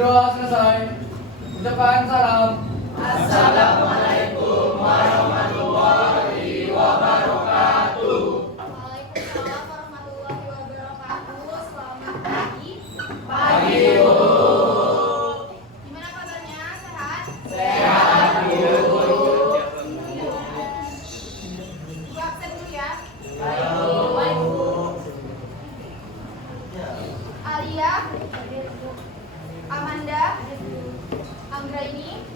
Doa selesai. Ucapan salam. Assalamualaikum warahmatullahi wabarakatuh. Waalaikumsalam warahmatullahi wabarakatuh. Selamat pagi. Pagi, Bu. Gimana kabarnya? Sehat? Sehat, Bu. Bu absen dulu ya. Baik, Bu. Alia, Amanda, Anggraini,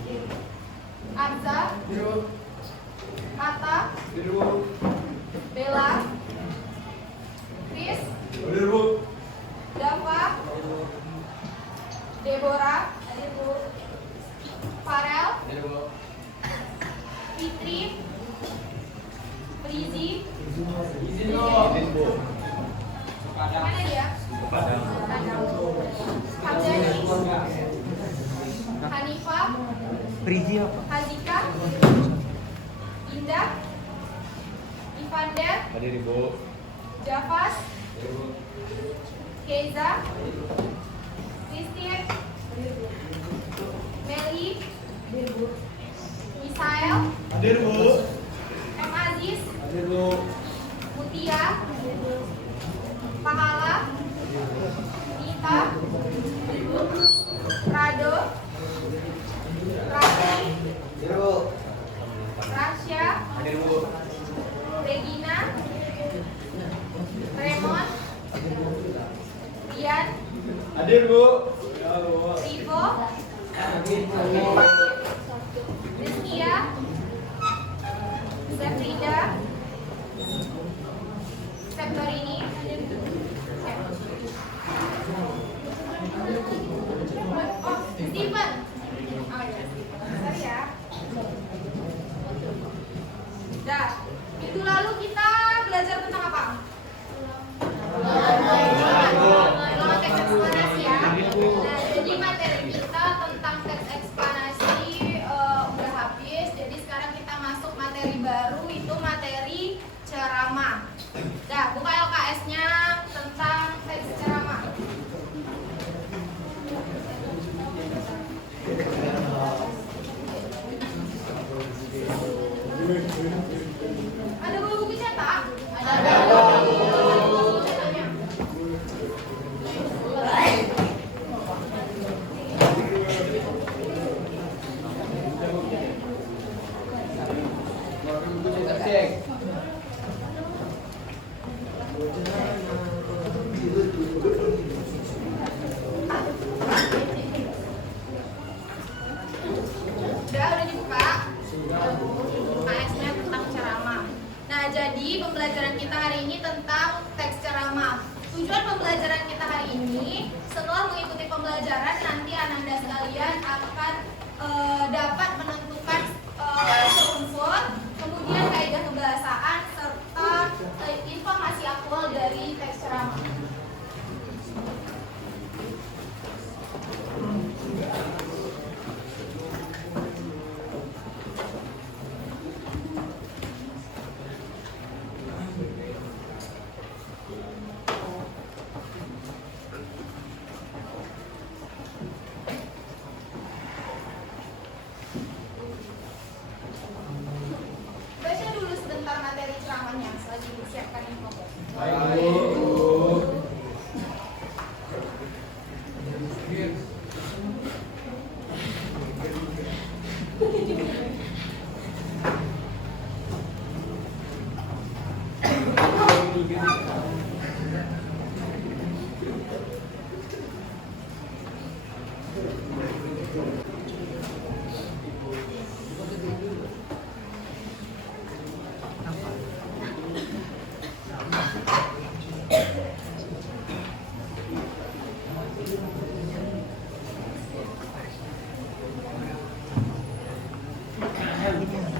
Arza, Biru. Ata, Biru. Bella, Chris, Biru. Dava, Deborah, Farel, Biru. Fitri, Frizi, Izin dong. mana dia? Hamdani, Hanifah, Prizi apa? Hazika, Indah, Ivander, Hadir Ibu. Javas, Biru. Keza, Christine, Meli, Misael, Hadir Bu. M. Aziz, Hadir Bu. Mutia, Pahala, Nita, Rado, Rati, Biru. Rasya, Hadir Bu. Regina, Raymond, Rian, Hadir Bu. Rivo, Rizkia, Zafrida, Septorini, oh, Steven. Oh ya, bentar ya. Dah, minggu lalu kita belajar tentang apa? Ulangan teks eksplanasi ya. Nah, jadi materi kita tentang teks eksplanasi udah habis. Jadi sekarang kita masuk materi baru, itu materi ceramah. Dah, buka LKS-nya tentang teks ceramah. Ada bawa buku cetak? Ada buku cetaknya. Cek. Udah dibuka. KS-nya tentang ceramah. Nah, jadi pembelajaran kita hari ini tentang teks ceramah. Tujuan pembelajaran kita hari ini, setelah mengikuti pembelajaran, nanti Ananda sekalian akan dapat menentukan unsur, kemudian kaidah kebahasaan, serta informasi aktual dari teks ceramah. Baca dulu sebentar materi ceramahnya selagi disiapkan info.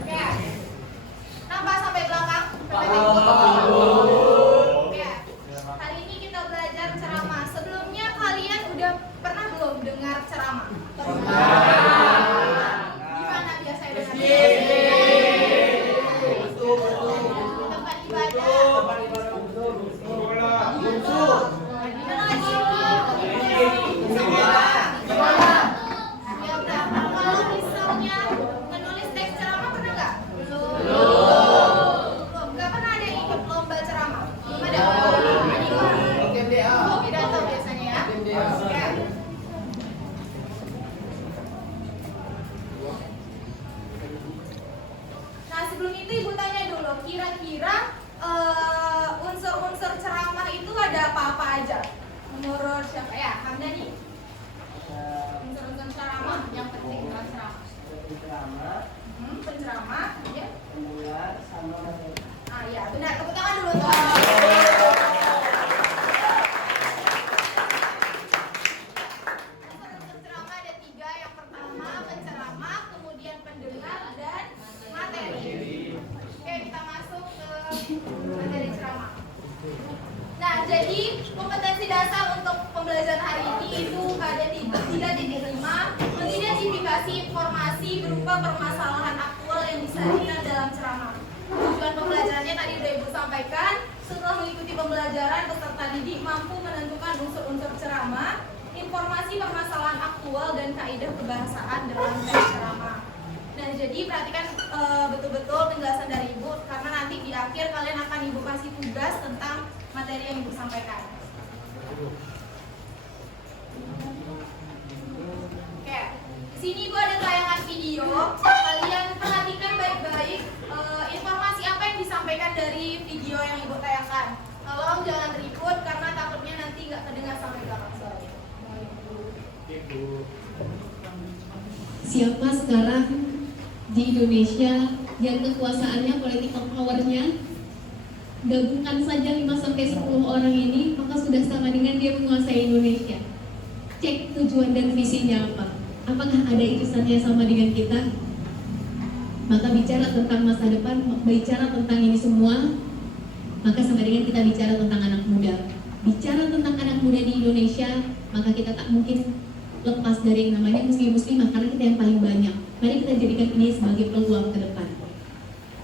Ya. Nampak sampai belakang? PPT. menurut siapa ya? Hamdani. Unsur-unsur ceramah yang penting dalam ceramah. Penceramah, ya. Pemula sama materi. Ah ya, benar. Tepuk tangan dulu tuh. Unsur-unsur ceramah ada 3. Yang pertama penceramah, kemudian pendengar dan materi. Oke, kita masuk ke materi ceramah. Nah, jadi kompetensi dasar untuk pembelajaran hari ini itu ada di 3.5, mengidentifikasi informasi berupa permasalahan aktual yang disajikan dalam ceramah. Tujuan pembelajarannya tadi sudah Ibu sampaikan. Setelah mengikuti pembelajaran, peserta didik mampu menentukan unsur-unsur ceramah, informasi permasalahan aktual dan kaidah kebahasaan dalam teks ceramah. Nah, jadi perhatikan betul-betul penjelasan dari Ibu, karena nanti di akhir kalian akan Ibu kasih tugas tentang materi yang Ibu sampaikan. Oke, di sini Ibu ada tayangan video. Kalian perhatikan baik-baik informasi apa yang disampaikan dari video yang Ibu tayangkan. Tolong jangan ribut karena takutnya nanti nggak terdengar sampai belakang suaranya. Siapa sekarang di Indonesia yang kekuasaannya, political power-nya gabungkan saja 5-10 orang ini, maka sudah sama dengan dia menguasai Indonesia. Cek tujuan dan visinya apa. Apakah ada irisannya sama dengan kita? Maka bicara tentang masa depan, bicara tentang ini semua, maka sama dengan kita bicara tentang anak muda. Bicara tentang anak muda di Indonesia, maka kita tak mungkin lepas dari yang namanya muslim-muslimah, karena kita yang paling banyak. Mari kita jadikan ini sebagai peluang ke depan.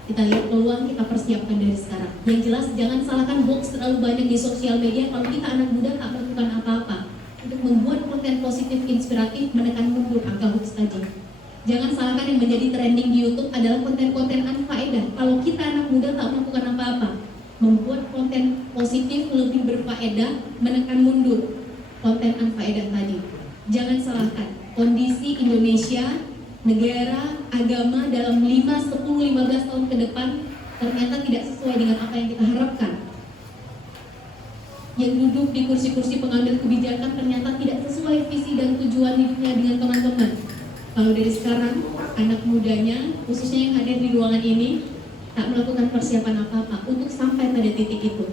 Kita lihat peluang, kita persiapkan dari sekarang. Yang jelas jangan salahkan hoax terlalu banyak di sosial media kalau kita anak muda tak melakukan apa-apa untuk membuat konten positif inspiratif, menekan mundur angka hoax tadi. Jangan salahkan yang menjadi trending di YouTube adalah konten-konten anfaedah. Kalau kita anak muda tak melakukan apa-apa, membuat konten positif lebih berfaedah, menekan mundur konten anfaedah tadi. Jangan salahkan kondisi Indonesia, negara, agama dalam 5, 10, 15 tahun ke depan ternyata tidak sesuai dengan apa yang kita harapkan. Yang duduk di kursi-kursi pengambil kebijakan ternyata tidak sesuai visi dan tujuan hidupnya dengan teman-teman. Kalau dari sekarang, anak mudanya, khususnya yang hadir di ruangan ini, tak melakukan persiapan apa-apa untuk sampai pada titik itu,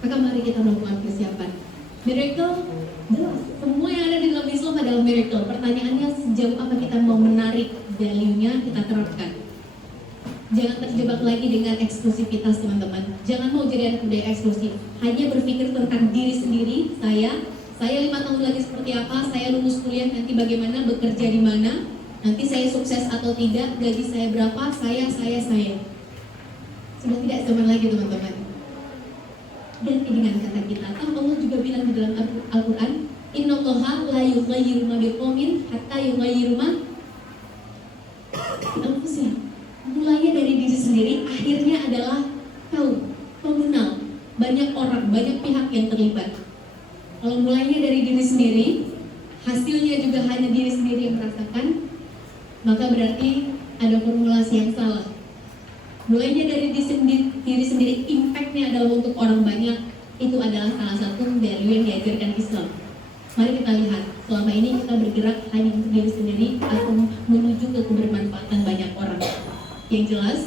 maka mari kita melakukan persiapan. Miracle, jelas, semua yang ada di dalam Islam adalah miracle. Pertanyaannya sejauh apa kita mau menarik value-nya, kita terapkan. Jangan terjebak lagi dengan eksklusivitas teman-teman. Jangan mau jadi anak muda yang eksklusif. Hanya berpikir tentang diri sendiri. Saya 5 tahun lagi seperti apa, saya lulus kuliah nanti bagaimana, bekerja di mana, nanti saya sukses atau tidak, gaji saya berapa, saya. Sudah tidak zaman lagi teman-teman. Ganti dengan kata kita. Allah juga bilang di dalam Al-Quran, Innallaha la yughayyiru ma biqaumin hatta yughayyiru ma bi anfusihim. Mulainya dari diri sendiri, akhirnya adalah kaum, komunal, banyak orang, banyak pihak yang terlibat. Kalau mulainya dari diri sendiri, hasilnya juga hanya diri sendiri yang merasakan, maka berarti ada formulasi yang salah. Mulainya dari diri sendiri, impact-nya adalah untuk orang banyak. Itu adalah salah satu value yang diajarkan Islam. Mari kita lihat, selama ini kita bergerak hanya untuk diri sendiri atau menuju ke kebermanfaatan banyak orang. Yang jelas,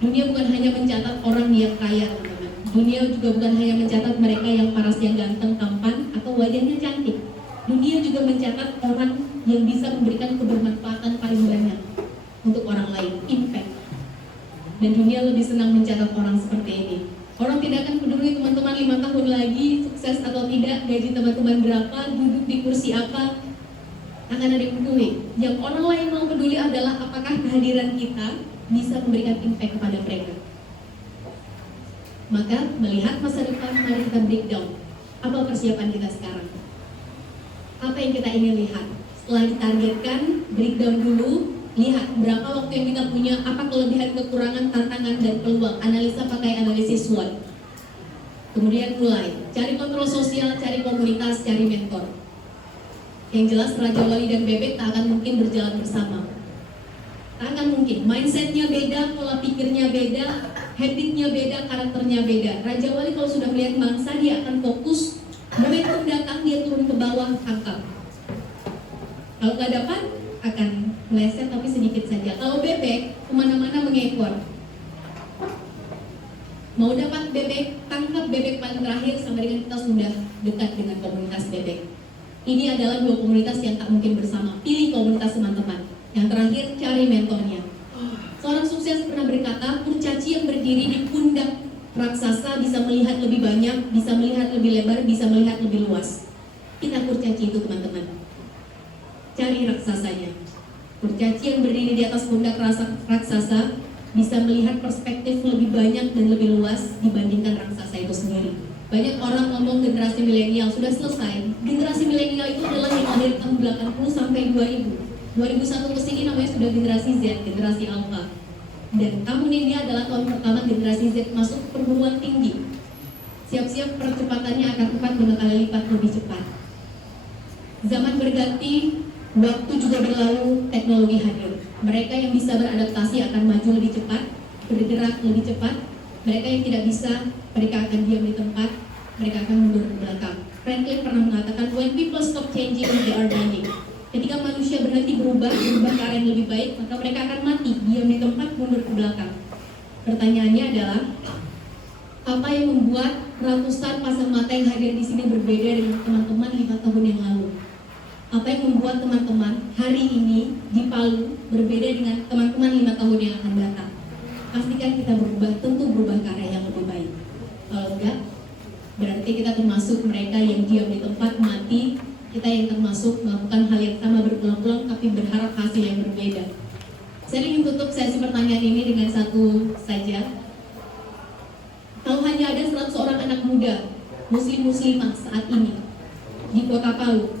dunia bukan hanya mencatat orang yang kaya, teman-teman. Dunia juga bukan hanya mencatat mereka yang paras, yang ganteng, tampan, atau wajahnya cantik. Dunia juga mencatat orang yang bisa memberikan kebermanfaatan paling banyak untuk orang lain, impact. Dan dunia lebih senang mencatat orang seperti ini. Orang tidak akan peduli teman-teman 5 tahun lagi sukses atau tidak, gaji teman-teman berapa, duduk di kursi apa, akan ada yang peduli. Yang orang lain mau peduli adalah apakah kehadiran kita bisa memberikan impact kepada mereka. Maka melihat masa depan, mari kita breakdown. Apa persiapan kita sekarang? Apa yang kita ingin lihat? Setelah ditargetkan, breakdown dulu. Lihat berapa waktu yang kita punya, apa kelebihan, kekurangan, tantangan, dan peluang. Analisa pakai analisis SWOT. Kemudian mulai cari kontrol sosial, cari komunitas, cari mentor. Yang jelas Raja Wali dan Bebek tak akan mungkin berjalan bersama. Tak akan mungkin. Mindsetnya beda, pola pikirnya beda, habitnya beda, karakternya beda. Raja Wali kalau sudah melihat bangsa, dia akan fokus Momentum datang, dia turun ke bawah, tangkap. Kalau nggak dapat, akan meleset tapi sedikit saja. Kalau bebek, kemana-mana mengekor. Mau dapat bebek, tangkap bebek paling terakhir, sama dengan kita sudah dekat dengan komunitas bebek. Ini adalah dua komunitas yang tak mungkin bersama. Pilih komunitas teman-teman. Yang terakhir, cari mentornya. Seorang sukses pernah berkata, kurcaci yang berdiri di pundak raksasa bisa melihat lebih banyak, bisa melihat lebih lebar, bisa melihat lebih luas. Kita kurcaci itu, teman-teman. Cari raksasanya. Kurcaci yang berdiri di atas pundak raksasa bisa melihat perspektif lebih banyak dan lebih luas dibandingkan raksasa itu sendiri. Banyak orang ngomong generasi milenial sudah selesai. Generasi milenial itu adalah yang lahir tahun 80 sampai 2000. 2001 ke sini namanya sudah generasi Z, generasi Alpha. Dan tahun ini adalah tahun pertama generasi Z masuk perguruan tinggi. Siap-siap percepatannya akan 4-5 kali lipat lebih cepat. Zaman berganti, waktu juga berlalu, teknologi hadir. Mereka yang bisa beradaptasi akan maju lebih cepat, bergerak lebih cepat. Mereka yang tidak bisa, mereka akan diam di tempat, mereka akan mundur ke belakang. Franklin pernah mengatakan, when people stop changing, they are dying. Ketika manusia berhenti berubah ke arah yang lebih baik, maka mereka akan mati, diam di tempat, mundur ke belakang. Pertanyaannya adalah, apa yang membuat ratusan pasang mata yang hadir di sini berbeda dengan teman-teman 5 tahun yang lalu? Apa yang membuat teman-teman hari ini di Palu berbeda dengan teman-teman 5 tahun yang akan datang? Pastikan kita berubah, tentu berubah ke arah yang lebih baik. Kalau enggak, berarti kita termasuk mereka yang diam di tempat, mati. Kita yang termasuk melakukan hal yang sama berulang-ulang tapi berharap hasil yang berbeda. Saya ingin tutup sesi pertanyaan ini dengan satu saja. Kalau hanya ada 100 orang anak muda, muslim-muslimah saat ini di kota Palu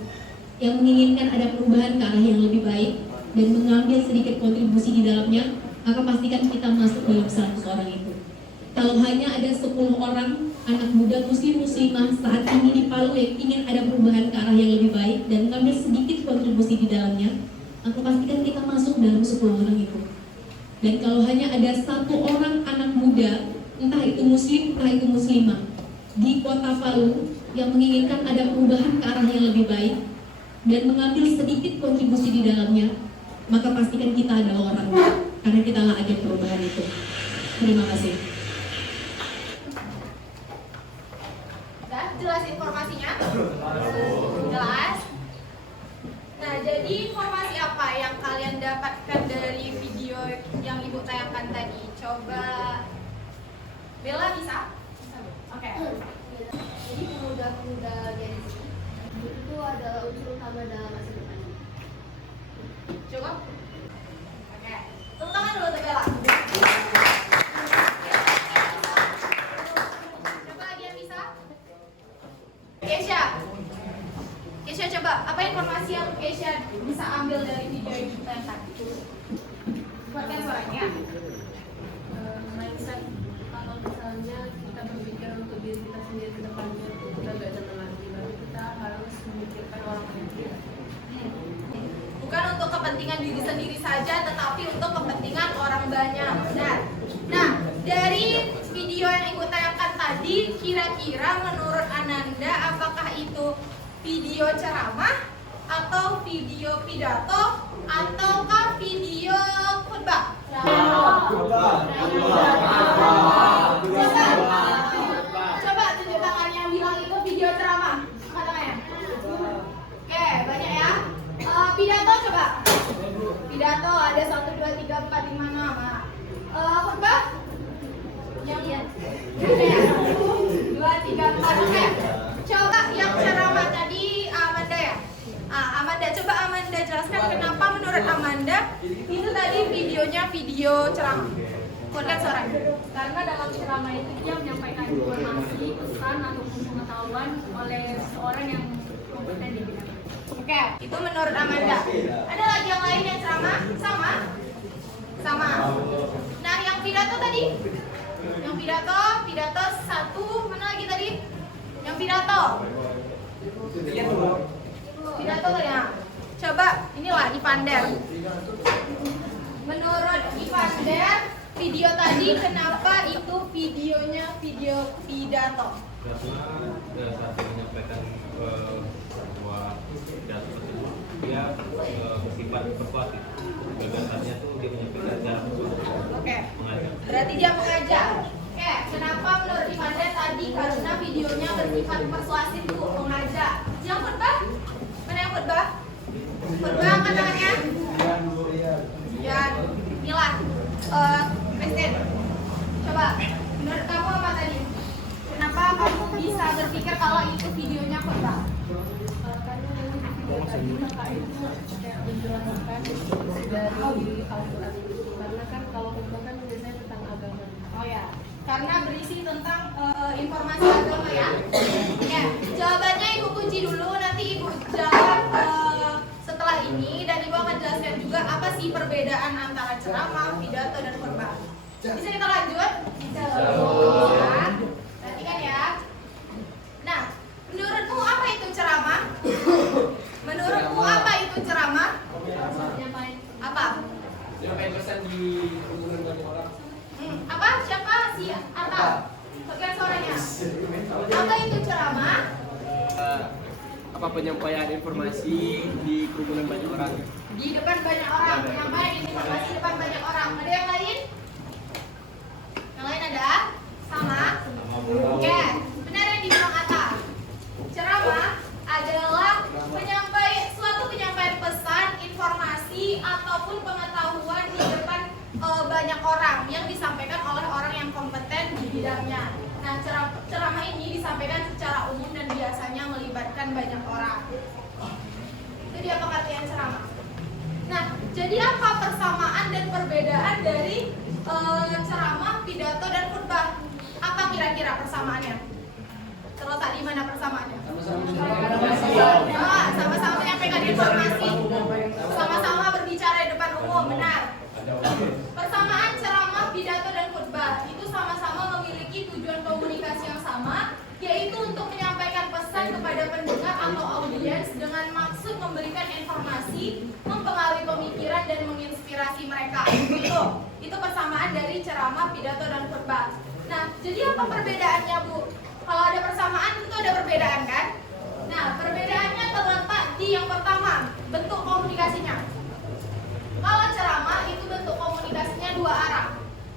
yang menginginkan ada perubahan ke arah yang lebih baik dan mengambil sedikit kontribusi di dalamnya, maka pastikan kita masuk dalam 100 orang itu. Kalau hanya ada 10 orang anak muda muslim-muslimah saat ini di Palu yang ingin ada perubahan ke arah yang lebih baik dan mengambil sedikit kontribusi di dalamnya, maka pastikan kita masuk dalam 10 orang itu. Dan kalau hanya ada 1 orang anak muda, entah itu muslim, entah itu muslimah, di kota Palu yang menginginkan ada perubahan ke arah yang lebih baik dan mengambil sedikit kontribusi di dalamnya, maka pastikan kita adalah orangnya, karena kita lah agen perubahan itu. Terima kasih. Udah jelas informasinya? Jelas? Nah, jadi informasi apa yang kalian dapatkan dari video yang Ibu tayangkan tadi? Coba Bella bisa? Oke. Jadi pemuda-pemuda Gen Z itu adalah unsur utama dalam masa depan. Cukup? Oke. Tepuk tangan dulu untuk Bella. Coba lagi yang bisa? Keisha. Keisha coba, apa informasi yang Keisha bisa ambil dari video yang kita tayangkan? Buatkan suaranya. Mindset kalau misalnya kita berpikir untuk diri kita sendiri ke depannya itu kita gak jangan lagi, tapi kita harus memikirkan orang lain juga. Bukan untuk kepentingan diri sendiri saja, tetapi untuk kepentingan orang banyak. Benar. Nah, dari video yang Ibu tayangkan tadi, kira-kira menurut Ananda apakah itu video ceramah atau video pidato ataukah video khutbah? Coba tunjuk tangannya yang bilang itu video ceramah. Angkat tangannya. Oke, banyak ya. Pidato coba. Pidato ada 1, 2, 3, 4, 5, 6. Khutbah? Yang 2, 3, 4. Oke. Coba yang ceramah tadi Amanda ya. Amanda, coba Amanda jelaskan kenapa menurut Amanda itu tadi videonya video ceramah. Kuatkan suaranya. Karena dalam ceramah itu dia menyampaikan informasi, pesan ataupun pengetahuan oleh seorang yang kompeten di bidang. Oke, itu menurut Amanda. Ada lagi yang lain yang ceramah? Sama? Sama. Nah, yang pidato tadi? Yang pidato 1, mana lagi tadi? Yang pidato. Pidato tadi ya. Coba inilah Ivander. Menurut Ivander video tadi kenapa itu videonya video pidato? Karena saat dia menyampaikan sebuah pidato tersebut dia bersifat persuasif. Gagasannya tuh dia menyampaikan secara persuasif. Oke. Mengajak. Berarti dia mengajak. Oke, kenapa menurut Imanda tadi? Karena videonya bersifat persuasif tuh, mengajak. Yang khutbah? Mana yang khutbah? Khutbah angkat tangannya. Ya, Milan. Presiden. Coba, menurut kamu apa tadi? Kenapa kamu bisa berpikir kalau itu videonya khutbah? Karena yang kita kayak menjelaskan dari Al-Quran itu. Karena kan kalau khutbah kan biasanya tentang agama. Oh ya, karena berisi tentang informasi agama ya. Ya, jawabannya ibu kunci dulu, nanti ibu jawab setelah ini, dan ibu akan jelaskan juga apa sih perbedaan antara ceramah, pidato, dan khutbah. Bisa kita lanjut? Bisa. Perhatikan ya. Nah, menurutmu apa itu ceramah? Menurutmu apa itu ceramah? Apa? Sampai pesan di hubungan banyak orang. Apa? Siapa? Si Atta. Bagian suaranya. Apa itu ceramah? Apa penyampaian informasi di kerumunan banyak orang? Di depan banyak orang, menyampaikan informasi di depan banyak orang. Ada yang lain? Yang lain ada? Sama? Oke, benar yang dibilang Atta. Ceramah adalah suatu penyampaian pesan, informasi, ataupun pengetahuan di depan banyak orang yang disampaikan oleh orang yang kompeten di bidangnya. Nah, ceramah ini disampaikan secara umum dan biasanya melibatkan banyak orang. Itu dia pengertian ceramah. Nah, jadi apa persamaan dan perbedaan dari ceramah, pidato, dan khutbah? Apa kira-kira persamaannya? Terletak di mana persamaannya? Sama-sama menyampaikan informasi, sama-sama berbicara di depan umum, benar. Persamaan ceramah, pidato, dan khutbah itu sama-sama memiliki tujuan komunikasi yang sama, yaitu untuk menyampaikan pesan kepada pendengar atau audiens dengan maksud memberikan informasi, mempengaruhi pemikiran, dan menginspirasi mereka. Itu persamaan dari ceramah, pidato, dan khutbah. Nah, jadi apa perbedaannya, Bu? Kalau ada persamaan tentu ada perbedaan, kan? Nah, perbedaannya terletak di yang pertama, bentuk komunikasinya. Kalau ceramah itu bentuk komunikasinya dua arah.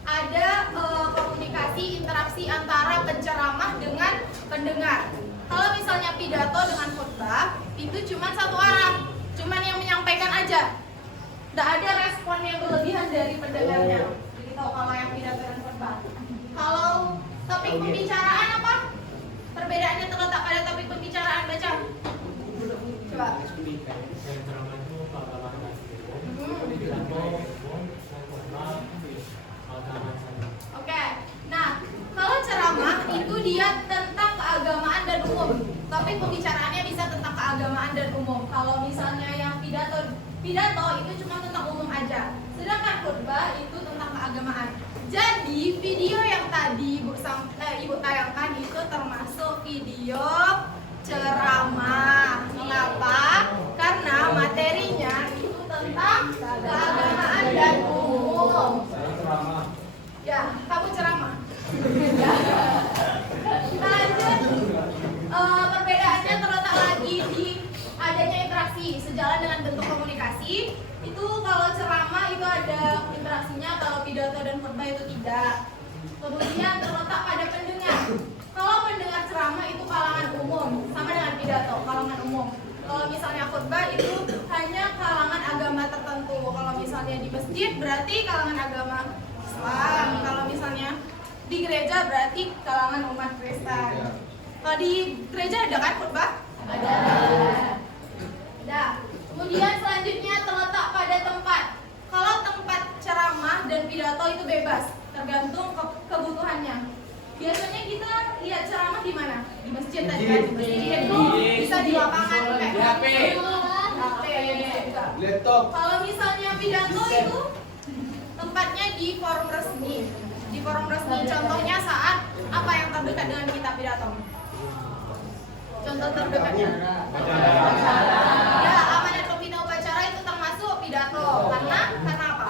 Ada komunikasi interaksi antara penceramah dengan pendengar. Kalau misalnya pidato dengan khutbah itu cuma satu arah, cuma yang menyampaikan aja. Tidak ada respon yang berlebihan dari pendengarnya. Begitu kalau yang pidato dan khutbah. Kalau topik pembicaraan apa? Perbedaannya terletak pada topik pembicaraan. Baca. Coba. Oke, nah kalau ceramah itu dia tentang keagamaan dan umum. Topik pembicaraannya bisa tentang keagamaan dan umum. Kalau misalnya yang pidato itu cuma tentang umum aja. Sedangkan khutbah itu tentang keagamaan. Jadi video yang tadi Ibu tayangkan itu termasuk video ceramah. Mengapa? Karena materinya itu tentang keagamaan dan umum. Ya, kamu ceramah. Lanjut. Perbedaannya terletak lagi di adanya interaksi sejalan dengan bentuk komunikasi. Itu kalau ceramah itu ada interaksinya, kalau pidato dan khutbah itu tidak. Kemudian terletak pada pendengar. Kalau pendengar ceramah itu kalangan umum, sama dengan pidato, kalangan umum. Kalau misalnya khutbah itu hanya kalangan agama tertentu. Kalau misalnya di masjid berarti kalangan agama Islam. Kalau misalnya di gereja berarti kalangan umat Kristen. Kalau di gereja ada kan khutbah? Ada. Kemudian selanjutnya terletak pada tempat. Kalau tempat ceramah dan pidato itu bebas, tergantung kebutuhannya. Biasanya kita lihat ceramah di mana? Di masjid tadi kan? Di masjid. Bisa di lapangan kayak Di HP. juga. Laptop. Kalau misalnya pidato itu tempatnya di forum resmi. Di forum resmi contohnya saat apa yang terdekat dengan kita pidato? Contoh terdekatnya. Ya, amanat pembina upacara itu termasuk pidato. Karena apa?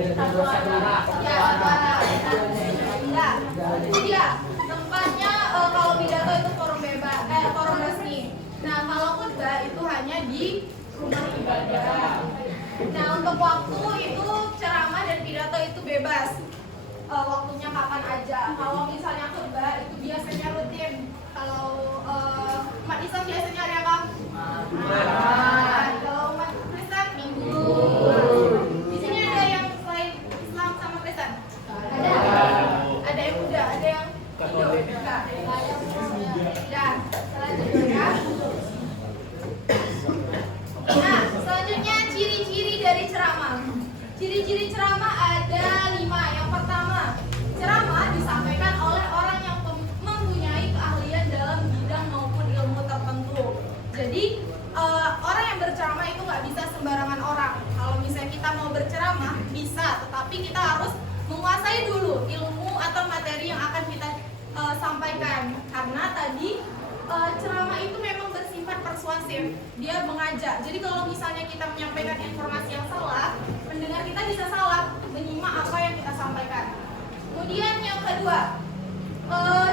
Ya, suara. Ya, itu dia. Tempatnya kalau pidato itu forum bebas, forum resmi. Nah, kalau khutbah itu hanya di rumah ibadah. Nah, untuk waktu itu ceramah dan pidato itu bebas. Waktunya kapan aja. Kalau misalnya khutbah itu biasanya rutin. Kalau umat Islam biasanya hari apa? Kalau umat Kristen Minggu. Di sini ada yang selain Islam sama Kristen? Ada. Ada yang muda, ada yang Katolik. Dan selanjutnya. Nah, selanjutnya ciri-ciri dari ceramah. Ciri-ciri ceramah ada 5. Yang pertama, ceramah disampaikan oleh orang yang mempunyai keahlian dalam bidang maupun ilmu tertentu. Jadi orang yang berceramah itu nggak bisa sembarangan orang. Kalau misalnya kita mau berceramah bisa, tetapi kita harus menguasai dulu ilmu atau materi yang akan kita sampaikan. Karena tadi ceramah itu memang bersifat persuasif, dia mengajak. Jadi kalau misalnya kita menyampaikan informasi yang salah, pendengar kita bisa salah menyimak apa yang kita sampaikan. Kemudian yang kedua,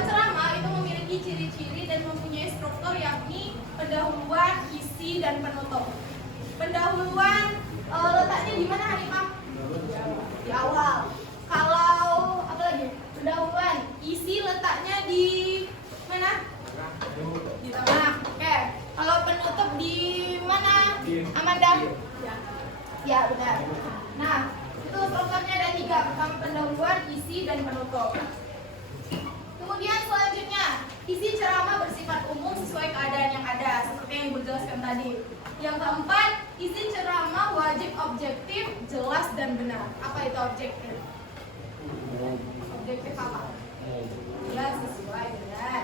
ceramah itu memiliki ciri-ciri dan mempunyai struktur yakni pendahuluan, isi, dan penutup. Pendahuluan letaknya di mana, Hanifah? Di awal. Kalau apa lagi? Pendahuluan, isi letaknya di mana? Di tengah. Oke. Kalau penutup di mana, Amanda? Ya, benar. Nah, itu strukturnya ada 3. Pertama pendahuluan, isi, dan penutup. Kemudian selanjutnya, isi ceramah bersifat umum sesuai keadaan yang ada, seperti yang Ibu jelaskan tadi. Yang keempat, isi ceramah wajib objektif, jelas, dan benar. Apa itu objektif? Objektif apa? Ya, sesuai, benar.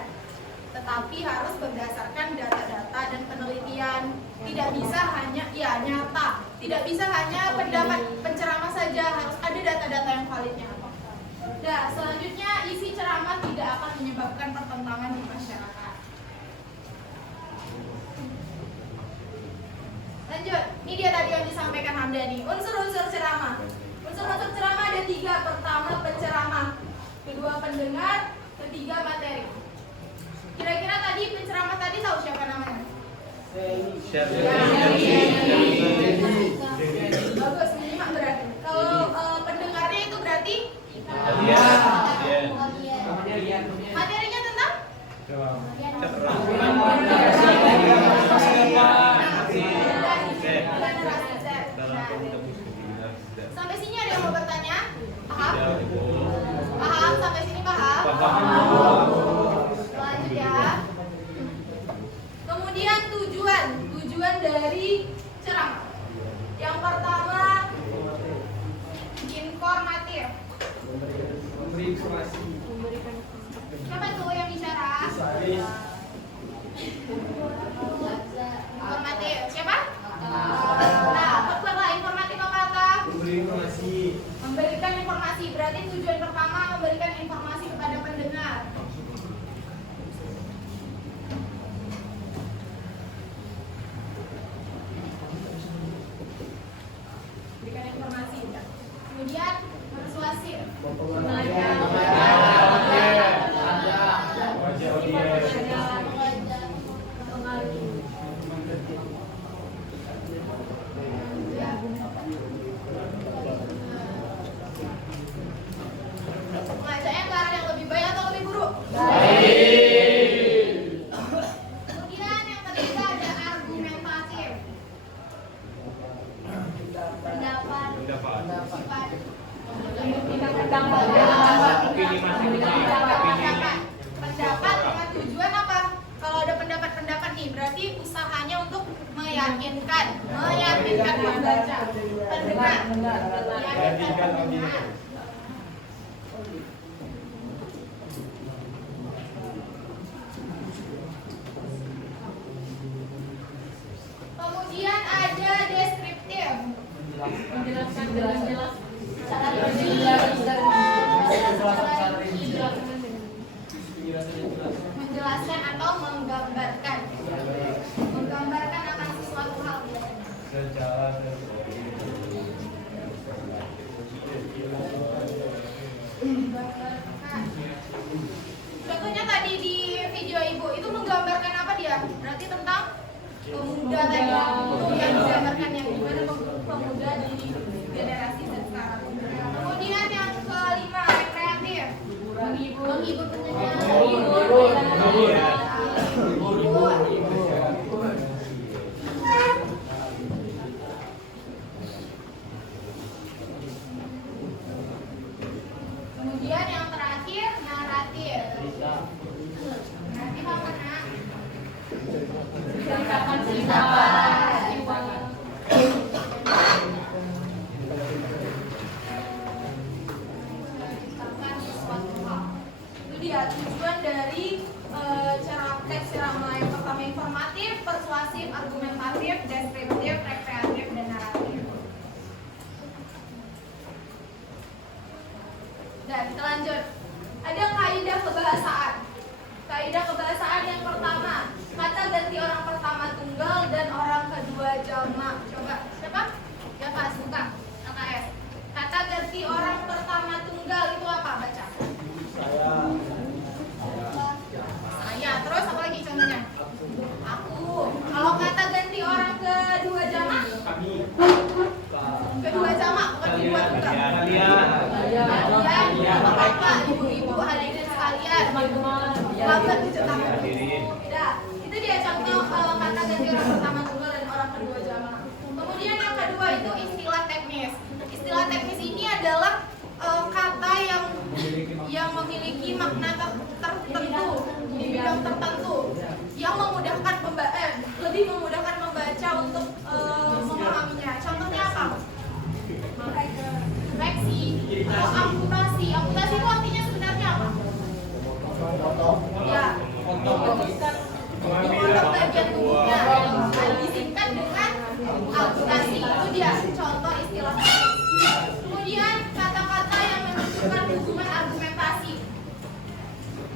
Tetapi harus berdasarkan data-data dan penelitian. Tidak bisa hanya nyata. Tidak bisa hanya pendapat penceramah saja, harus ada data-data yang validnya. Nah, selanjutnya isi ceramah tidak akan menyebabkan pertentangan di masyarakat. Lanjut, ini dia tadi yang disampaikan Hamdani. Unsur-unsur ceramah. Unsur-unsur ceramah ada 3. Pertama penceramah, kedua pendengar, ketiga materi. Kira-kira tadi penceramah tadi tahu siapa namanya? Bagus, menyimak berarti. Kalau pendengarnya itu berarti? Materinya tentang? Sampai sini ada yang mau bertanya? Paham? Paham? Sampai sini paham? Lanjut ya. Kemudian tujuan dari ceramah. Yang pertama, informatif. Memberi informasi. Siapa tuh yang bicara? Informatif. Siapa? Nah, setelah informatif apa? Memberi informasi. Memberikan informasi. Berarti tujuan pertama memberikan informasi kepada pendengar. Berikan informasi. Kemudian persuasif. Mengajaknya ke arah yang lebih baik atau lebih buruk? Kemudian yang ketiga ada argumentatif. Pendapat. Sifat. Pendapat dengan tujuan apa? Kalau ada pendapat-pendapat nih, berarti usahanya untuk meyakinkan pembaca, pendengar, meyakinkan pendengar. Kemudian ada deskriptif. Menjelaskan dengan jelas. Menjelaskan atau menggambarkan. Menggambarkan akan sesuatu hal. pemuda tadi itu yang digambarkan yang gimana pemuda di generasi sekarang. Kemudian yang kelima rekreatif, menghibur tentunya. Kemudian yang terakhir naratif. Naratif apa nak? Ceritakan cerita. Menceritakan sesuatu hal. Itu dia tujuan dari cara teks ceramah. Yang pertama informatif, persuasif, argumentatif, deskriptif, rekreatif, dan naratif. Nah, kita lanjut. Ada kaidah kebahasaan. Kaidah kebahasaan yang pertama, kata ganti orang pertama tunggal dan orang kedua jamak. Coba, siapa? Ya Pak, buka. LKS. Kata ganti orang pertama tunggal itu apa? Baca. Saya. Terus apa lagi contohnya? Aku. Kalau kata ganti orang kedua jamak? Kedua jamak, bukan kedua tunggal. Kalian, bapak-bapak, ibu-ibu, hadirin sekalian. Lambat tujuh tangan. Tidak. Itu dia contoh kata ganti orang pertama tunggal dan orang kedua jamak. Kemudian yang kedua itu istilah teknis. Istilah teknis ini adalah kata yang memiliki makna tertentu di bidang tertentu yang memudahkan lebih memudahkan membaca untuk memahaminya. Contohnya apa? Reaksi, amputasi. Amputasi itu artinya sebenarnya apa? Ya, dipotong bagian tubuhnya. Disingkat dengan amputasi. Itu dia contoh istilah teknis. Kemudian kata-kata yang menunjukkan hubungan argumentasi.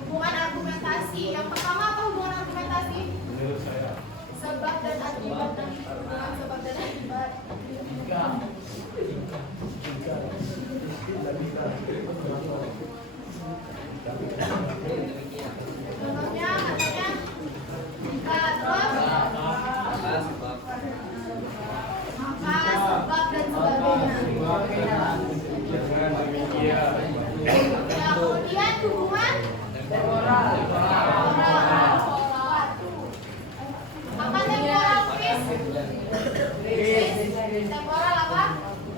Hubungan argumentasi. Yang pertama apa hubungan argumentasi? Sebab dan akibat. Hubungan sebab dan akibat. Contohnya, katanya terus maka sebab dan sebagainya. Ya, kemudian hubungan temporal. Apa temporal, Chris? Temporal apa?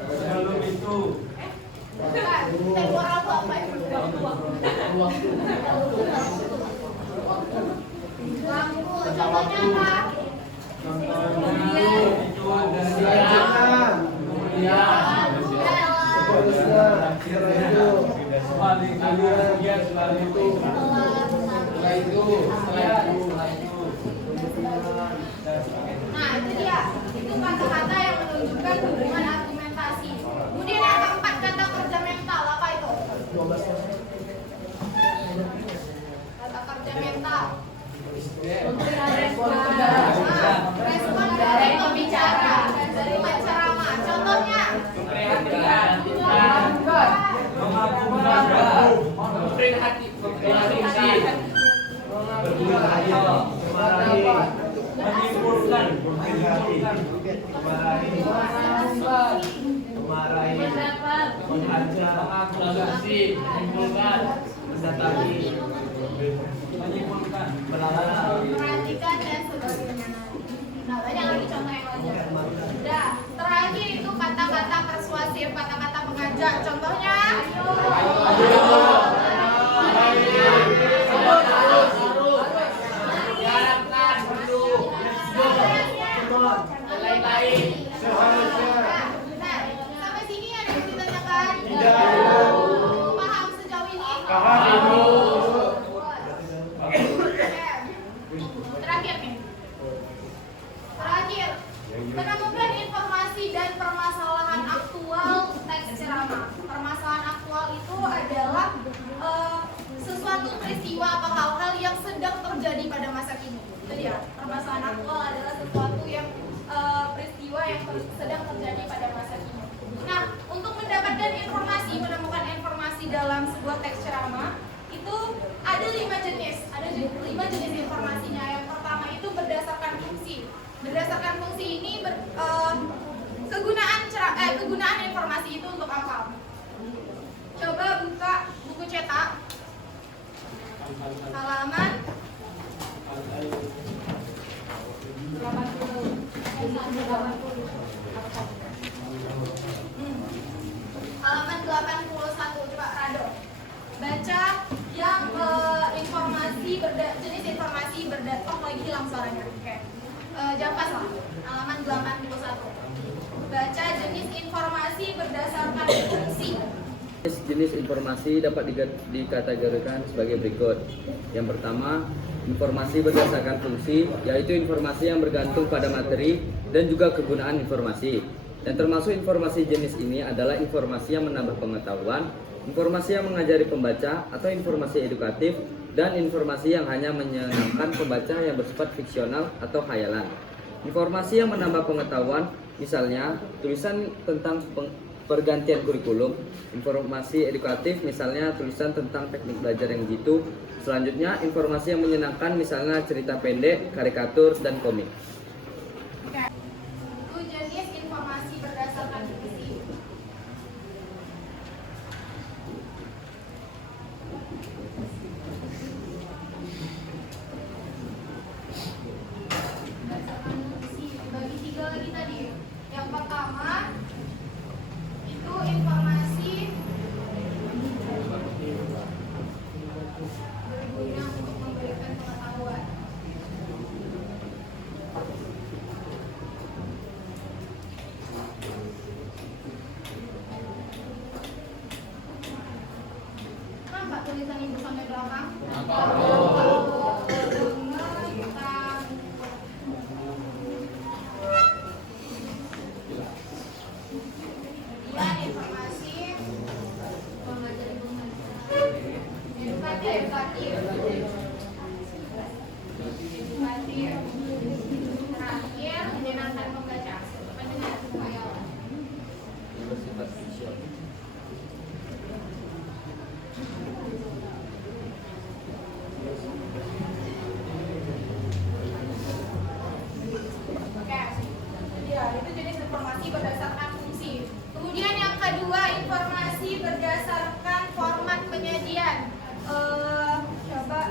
Sebelum itu. Bukan, temporal itu apa ya? Lampu, contohnya apa? Kemudian nah itu dia, itu kata-kata yang menunjukkan hubungan argumentasi. Kemudian yang keempat kata kerja mental, apa itu? Kata kerja mental. Respon dari pembicara, dari penceramah. Contohnya? Perhatikan dan sebagainya. Nah, banyak lagi contoh yang lainnya. Nah, terakhir itu kata-kata persuasif, kata-kata mengajak. Contohnya? Nah, sampai sini ada yang ditanyakan? Paham sejauh ini? Terakhir nih. Menemukan informasi dan permasalahan aktual teks ceramah. Permasalahan aktual itu adalah sesuatu peristiwa atau hal-hal yang sedang terjadi pada masa kini. Itu dia. Permasalahan aktual adalah sesuatu yang peristiwa yang sedang terjadi pada masa kini. Nah, untuk mendapatkan informasi, menemukan informasi dalam sebuah teks ceramah itu ada 5 jenis. Ada 5 jenis informasinya. Yang pertama itu berdasarkan fungsi. Berdasarkan fungsi ini kegunaan informasi itu untuk apa? Coba buka buku cetak halaman 81. Coba Rado baca yang jenis informasi lagi hilang suaranya. Oke. Jampas lah. Halaman 81. Baca jenis informasi berdasarkan fungsi. Jenis informasi dapat dikategorikan sebagai berikut. Yang pertama, informasi berdasarkan fungsi, yaitu informasi yang bergantung pada materi dan juga kegunaan informasi. Dan termasuk informasi jenis ini adalah informasi yang menambah pengetahuan, informasi yang mengajari pembaca atau informasi edukatif, dan informasi yang hanya menyenangkan pembaca yang bersifat fiksional atau khayalan. Informasi yang menambah pengetahuan, misalnya tulisan tentang pergantian kurikulum. Informasi edukatif, misalnya tulisan tentang teknik belajar yang jitu. Selanjutnya, informasi yang menyenangkan, misalnya cerita pendek, karikatur, dan komik. Itu jenis informasi berdasarkan fungsi. Berdasarkan fungsi, bagi 3 lagi tadi. Yang pertama itu informasi berguna untuk memberikan pengetahuan. Nampak tulisan ibu sampai belakang? Terakhir, menyenangkan pembaca. Pendengar, khayalan. Oke, ya itu jenis informasi berdasarkan fungsi. Kemudian yang kedua, informasi berdasarkan format penyajian. Coba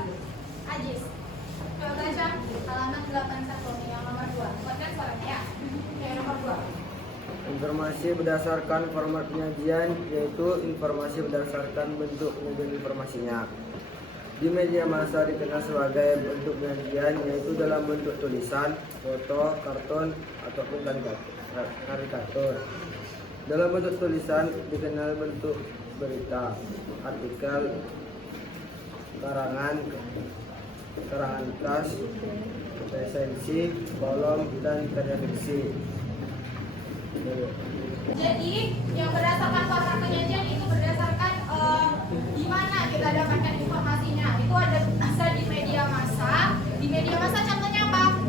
Ajis, coba baca halaman 81 yang nomor 2. Buatkan suaranya ya. Yang nomor 2. Informasi berdasarkan format penyajian, yaitu informasi berdasarkan bentuk penyajian informasinya. Di media massa dikenal sebagai bentuk penyajian, yaitu dalam bentuk tulisan, foto, kartun, ataupun karikatur. Dalam bentuk tulisan dikenal bentuk berita, artikel, karangan khas, resensi, kolom, dan karya fiksi. Jadi yang berdasarkan format penyajian itu berdasarkan di mana kita dapatkan informasinya. Itu ada bisa di media massa. Di media massa contohnya apa?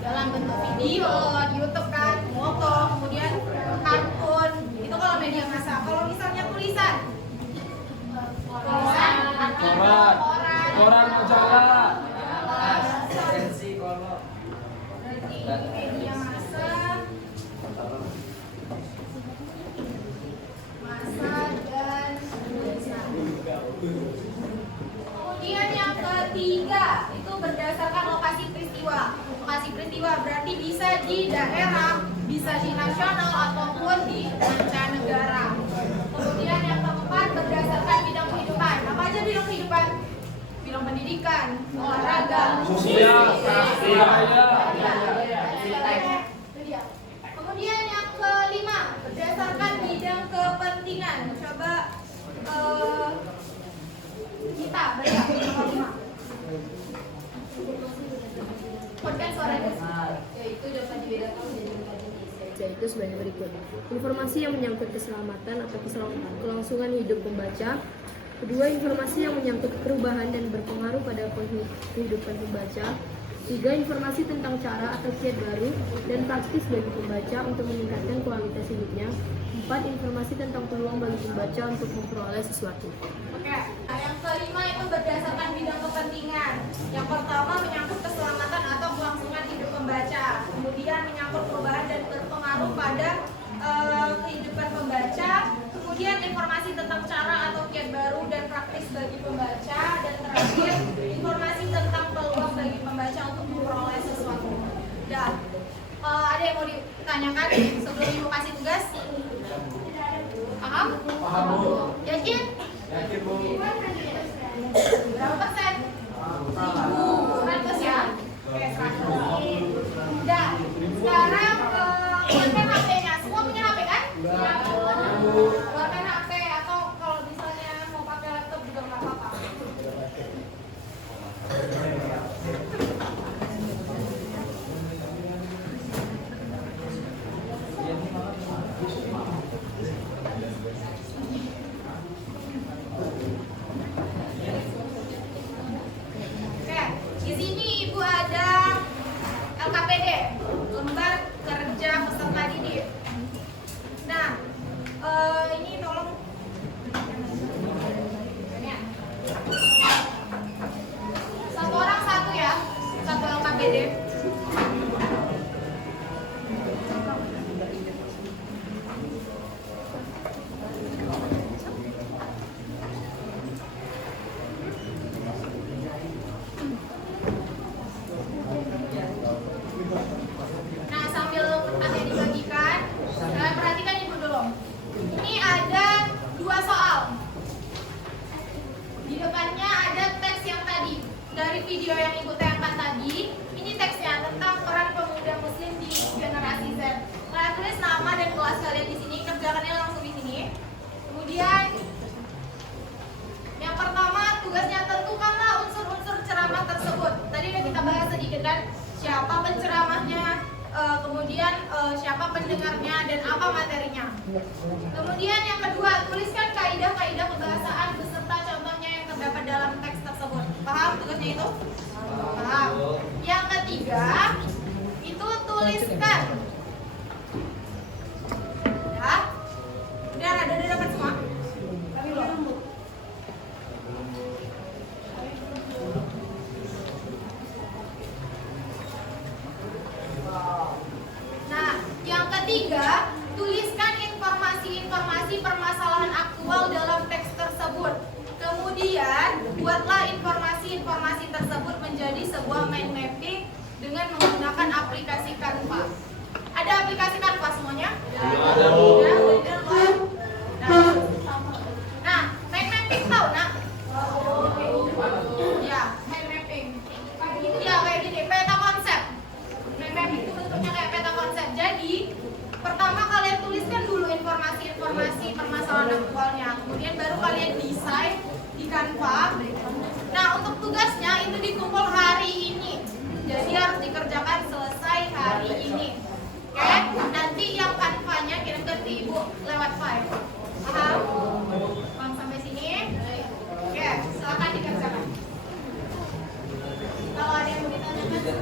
Dalam bentuk video, di YouTube kan, foto, kemudian kartun. Itu kalau media massa. Kalau misalnya tulisan, Koran, majalah. berarti media massa dan tulisan. Kemudian yang ketiga itu berdasarkan lokasi peristiwa. Lokasi peristiwa berarti bisa di daerah, bisa di nasional ataupun di mancanegara. Kemudian yang keempat berdasarkan bidang kehidupan. Apa aja bidang kehidupan? Bidang pendidikan, olahraga, Sosial, budaya. Kemudian yang kelima berdasarkan bidang kepentingan. Coba kita baca nomor 5. Buatkan suaranya. Yaitu dapat dibedakan menjadi 4 jenis, yaitu sebagai berikut. Informasi yang menyangkut keselamatan atau kelangsungan hidup pembaca. Kedua, informasi yang menyangkut perubahan dan berpengaruh pada kehidupan pembaca. 3, informasi tentang cara atau kiat baru dan praktis bagi pembaca untuk meningkatkan kualitas hidupnya. 4, informasi tentang peluang bagi pembaca untuk memperoleh sesuatu. Oke, nah yang kelima itu berdasarkan bidang kepentingan. Yang pertama menyangkut keselamatan atau berpengaruh pada kehidupan pembaca. Kemudian informasi tentang cara atau kiat baru dan praktis bagi pembaca, dan terakhir informasi tentang peluang bagi pembaca untuk memperoleh sesuatu. Dah, ada yang mau ditanyakan sebelum ibu kasih tugas? Paham? Paham, Bu. Yakin? Yakin, Bu. Berapa persen? 100 ya? Oke, 100. Dah, sekarang keluarkan HP-nya. Semua punya HP kan? Keluarkan HP, atau kalau misalnya mau pakai laptop juga nggak apa-apa. Oke, di sini Ibu ada LKPD, lembar kerja peserta didik. Nah, ini tolong satu orang satu ya, satu LKPD. Nah, sambil ada dibagikan, kalian perhatikan Ibu dulu. Ini ada 2 soal. Di depannya ada teks yang tadi dari video yang Ibu tayangkan tadi. Ini teksnya tentang peran pemuda Muslim di generasi Z. Kalian tulis nama dan kelas kalian di sini, kerjakannya langsung di sini. Kemudian yang pertama, tugasnya tentukanlah unsur-unsur ceramah tersebut. Tadi udah kita bahas sedikit kan, siapa penceramahnya, kemudian siapa pendengarnya, dan apa materinya. Kemudian yang kedua, tuliskan kaidah-kaidah kebahasaan beserta contohnya yang terdapat dalam teks tersebut. Paham tugasnya itu? Paham. Yang ketiga, itu tuliskan. Ya? Udah dapat semua? Tapi belum. Nah, yang ketiga, tuliskan informasi-informasi permasalahan aktual dalam teks tersebut. Kemudian, buatlah informasi-informasi tersebut menjadi sebuah mind mapping dengan menggunakan aplikasi Canva. Ada aplikasi Canva semuanya? Nah, mind mapping tahu, nak? Ya, mind mapping. Ya, kayak gini, peta konsep. Mind mapping itu bentuknya kayak peta konsep. Jadi, pertama kalian tuliskan dulu informasi-informasi permasalahan aktualnya. Kemudian baru kalian desain di Canva. Nah, untuk tugasnya itu dikumpul hari ini. Jadi harus dikerjakan selesai hari ini. Oke? Nanti yang Canva-nya kirimkan ke Ibu lewat file. Paham? Paham sampai sini? Oke, silakan dikerjakan. Kalau ada yang mau ditanyakan.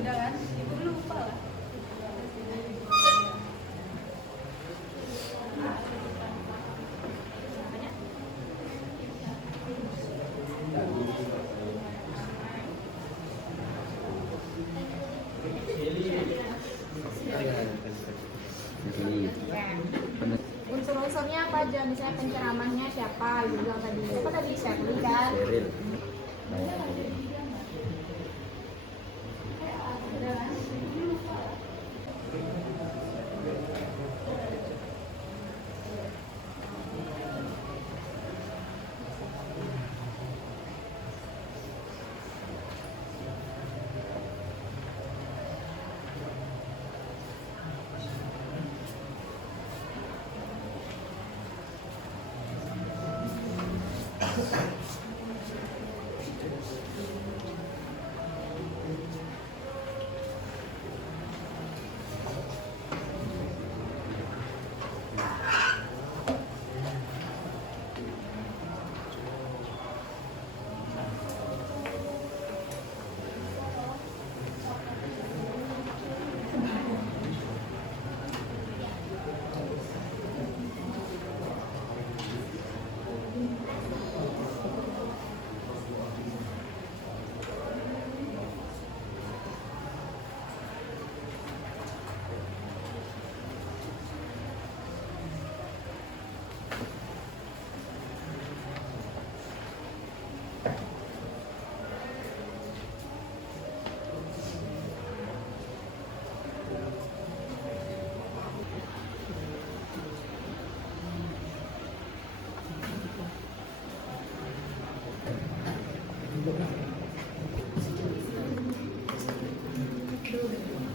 Udah kan? Ibu lupa lah. Unsur-unsurnya apa aja? Misalnya penceramahnya siapa? Ibu bilang tadi. Siapa tadi? Shirley kan? Sheryl.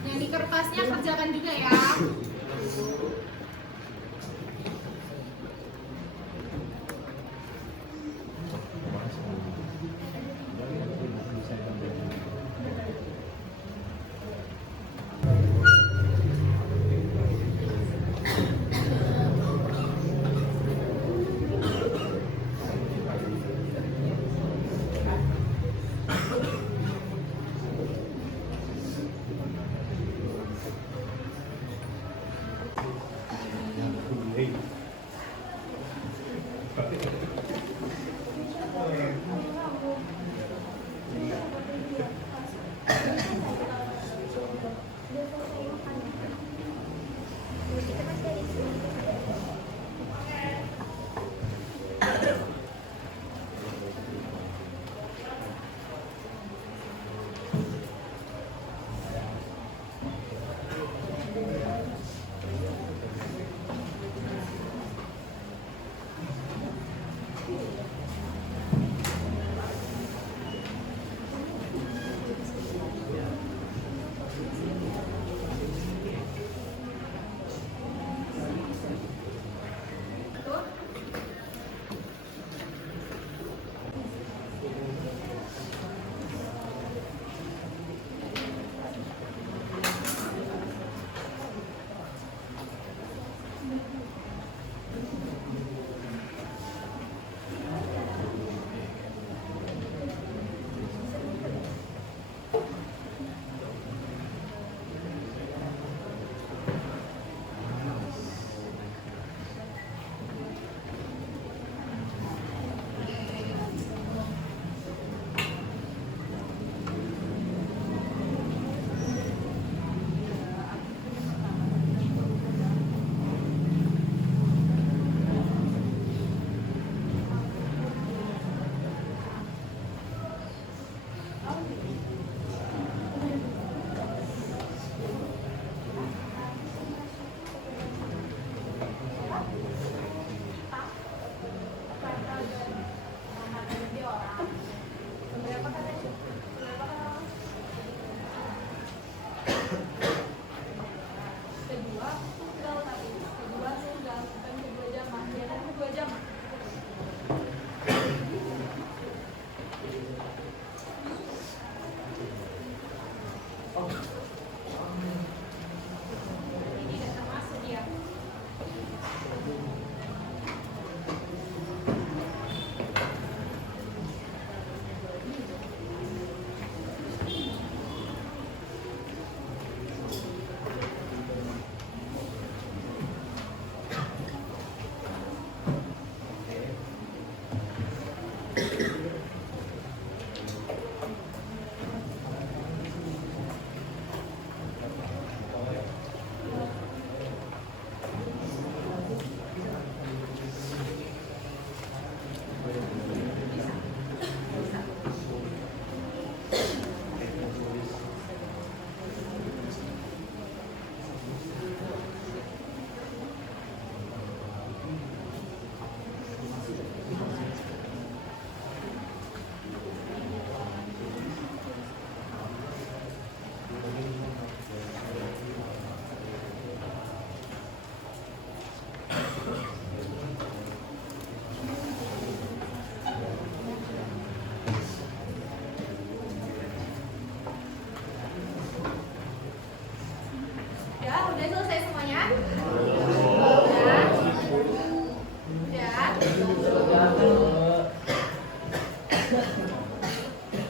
Yang di kertasnya kerjakan juga ya.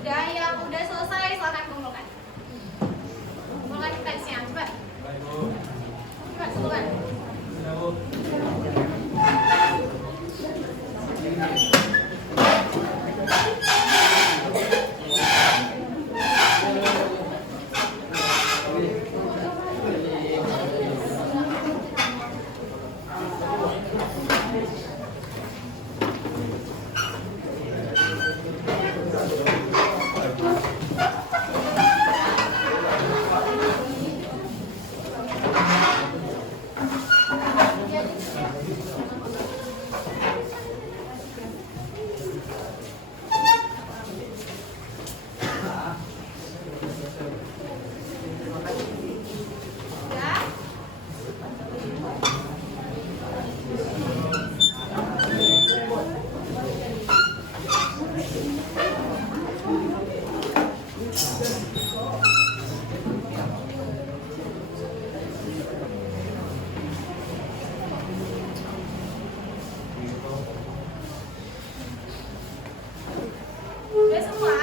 Udah, yang udah selesai silakan kumpulkan. Kumpulkan teksnya, cepat. Cepat kumpulkan. Udah semua?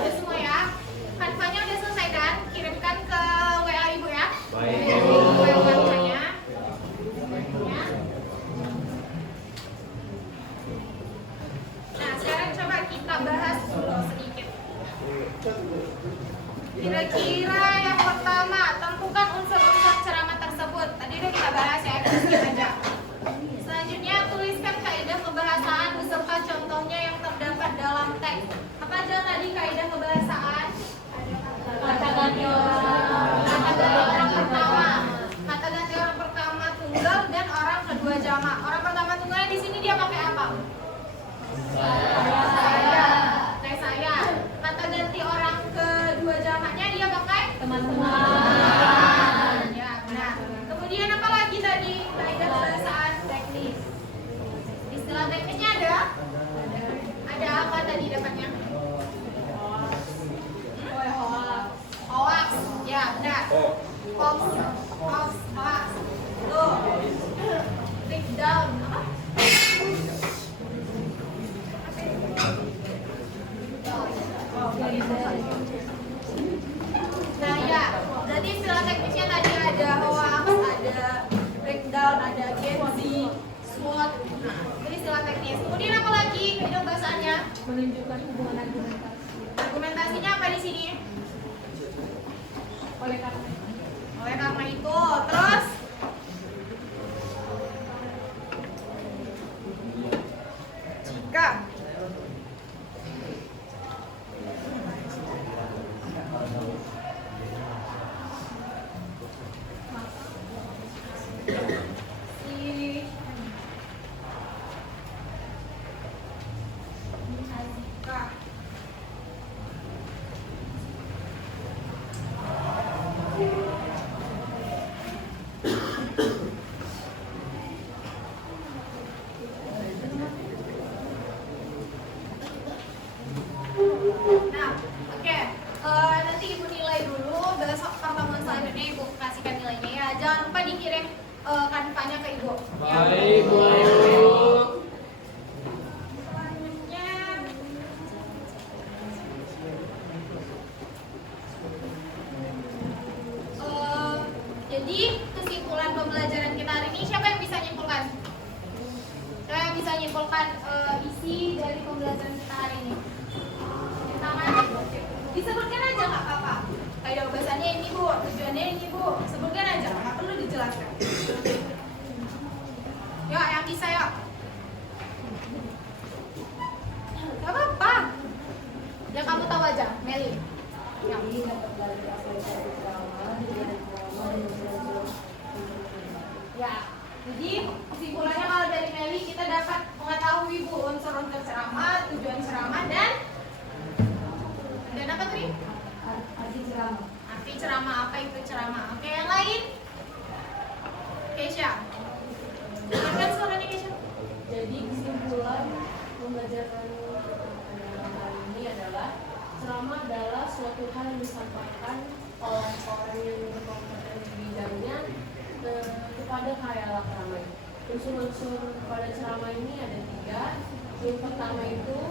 Udah semua ya. Kanvanya udah selesai kan? Kirimkan ke WA Ibu ya. Baik. WA kanvanya. Ya. Nah, sekarang coba kita bahas dulu sedikit. Kira-kira yang pertama, tentukan unsur-unsur ceramah tersebut. Tadi udah kita bahas ya, kita skip aja. Selanjutnya, tuliskan kaidah pembahasan beserta contohnya yang terdapat dalam teks. Apa aja tadi kaidah pembahasan? Kata ganti orang pertama. Kata ganti orang pertama tunggal dan orang kedua jamak. Orang pertama tunggal di sini dia pakai apa? Saya. Kayak saya. Kata ganti orang kedua jamaknya dia pakai teman-teman. Ya, benar. Kemudian apa lagi tadi? Kaidah pembahasan teknis. Istilah teknisnya ada? Ada apa tadi dapatnya? Hoax. Ya, benar. Hoax. Tuh. Breakdown. Apa? Nah ya, berarti istilah teknisnya tadi ada hoax, ada breakdown, ada Gen Z, SWOT. Nah, itu istilah teknis. Kemudian apa lagi kaidah bahasanya? Menunjukkan hubungan argumentasi. Argumentasinya apa di sini? Oleh karena itu, terus jika nah, oke. Nanti Ibu nilai dulu. Besok pertemuan selanjutnya Ibu kasihkan nilainya ya. Jangan lupa dikirim kanvanya ke Ibu. Baik, Bu. Selanjutnya, jadi kesimpulan pembelajaran kita hari ini siapa yang bisa nyimpulkan? Siapa yang bisa nyimpulkan isi dari pembelajaran kita hari ini? Tangan, disebutkan aja nggak apa-apa. Kaidah bahasanya ini Bu, tujuannya ini Bu. Sebutkan aja, nggak perlu dijelaskan. Yuk, yang bisa yuk. Gak apa-apa. Yang kamu tahu aja, Meli. Yang ya, jadi kesimpulannya kalau dari Meli kita dapat mengetahui Bu unsur-unsur ceramah, tujuan ceramah dan apa apa Tri? Arti ceramah. Arti ceramah, apa itu ceramah? Oke, yang lain? Keisha. Kan suaranya Keisha. Jadi kesimpulan pembelajaran hari ini adalah ceramah adalah suatu hal yang disampaikan oleh orang yang berkompeten di bidangnya kepada khalayak ramai. Unsur-unsur pada ceramah ini ada 3. Yang pertama itu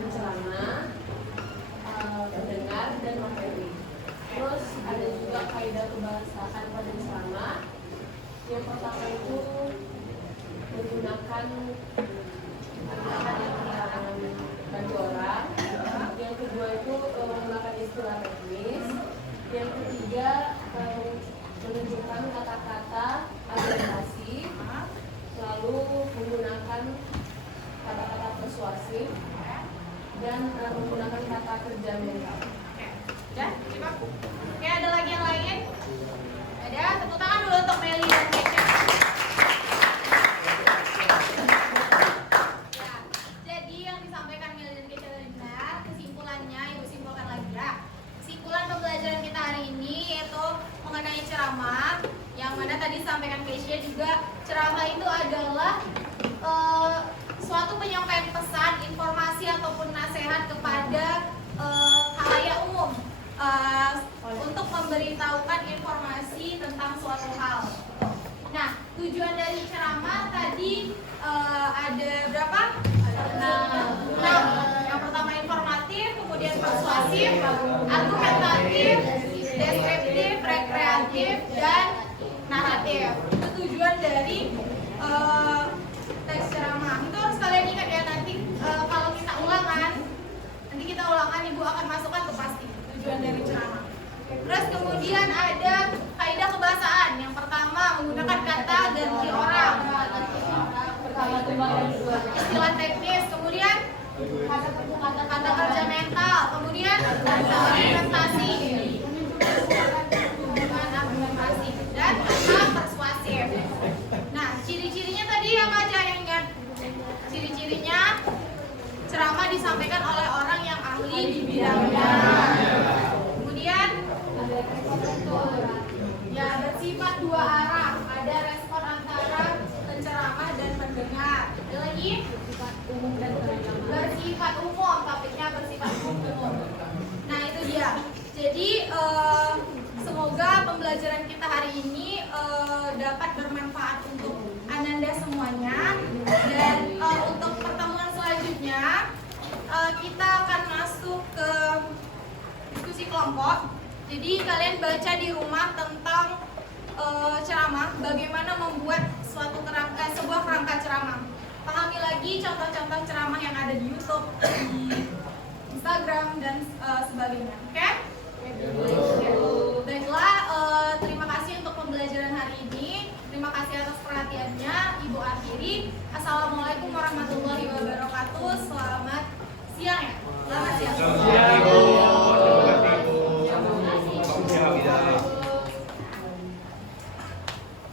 penceramah, pendengar, dan materi. Terus ada juga kaidah kebahasaan pada ceramah. Yang pertama itu menggunakan kata-kata yang dilarang bagi orang. Yang kedua itu menggunakan istilah teknis. Yang ketiga menunjukkan kata-kata argumentasi. Lalu menggunakan kata-kata persuasif dan menggunakan kata kerja mental. Oke, udah? Cukup? Oke, ada lagi yang lain? Ada? Tepuk tangan dulu untuk Meli dan Keisha. Ya, jadi yang disampaikan Meli dan Keisha tadi benar. Kesimpulannya, ibu simpulkan lagi ya. Kesimpulan pembelajaran kita hari ini yaitu mengenai ceramah. Yang mana tadi disampaikan Keisha juga, ceramah itu adalah suatu penyampaian pesan, informasi ataupun nasihat kepada khalayak umum untuk memberitahukan informasi tentang suatu hal. Nah, tujuan dari ceramah tadi ada berapa? Ada 6. Yang pertama informatif, kemudian persuasif, argumentatif, deskriptif, rekreatif, dan naratif. Itu tujuan dari teks ceramah. Itu harus kalian ingat ya, nanti kalau kita ulangan ibu akan masukkan ke pasti tujuan dari ceramah. Terus kemudian ada kaidah kebahasaan. Yang pertama menggunakan kata ganti orang, istilah teknis, kemudian kata kerja mental, kemudian argumentasi, dan kata persuasif. Nah, ciri-cirinya tadi apa aja yang ingat? Ciri-cirinya ceramah disampaikan oleh orang yang ahli di bidangnya. Kemudian ya bersifat 2 arah, ada respon antara penceramah dan pendengar. Ada lagi bersifat umum, topiknya bersifat umum. Nah, itu dia. Jadi semoga pembelajaran kita hari ini dapat bermanfaat untuk Ananda semuanya. Dan untuk pertemuan selanjutnya kita akan masuk ke diskusi kelompok. Jadi kalian baca di rumah tentang ceramah, bagaimana membuat sebuah kerangka ceramah. Pahami lagi contoh-contoh ceramah yang ada di YouTube, di Instagram dan sebagainya. Oke?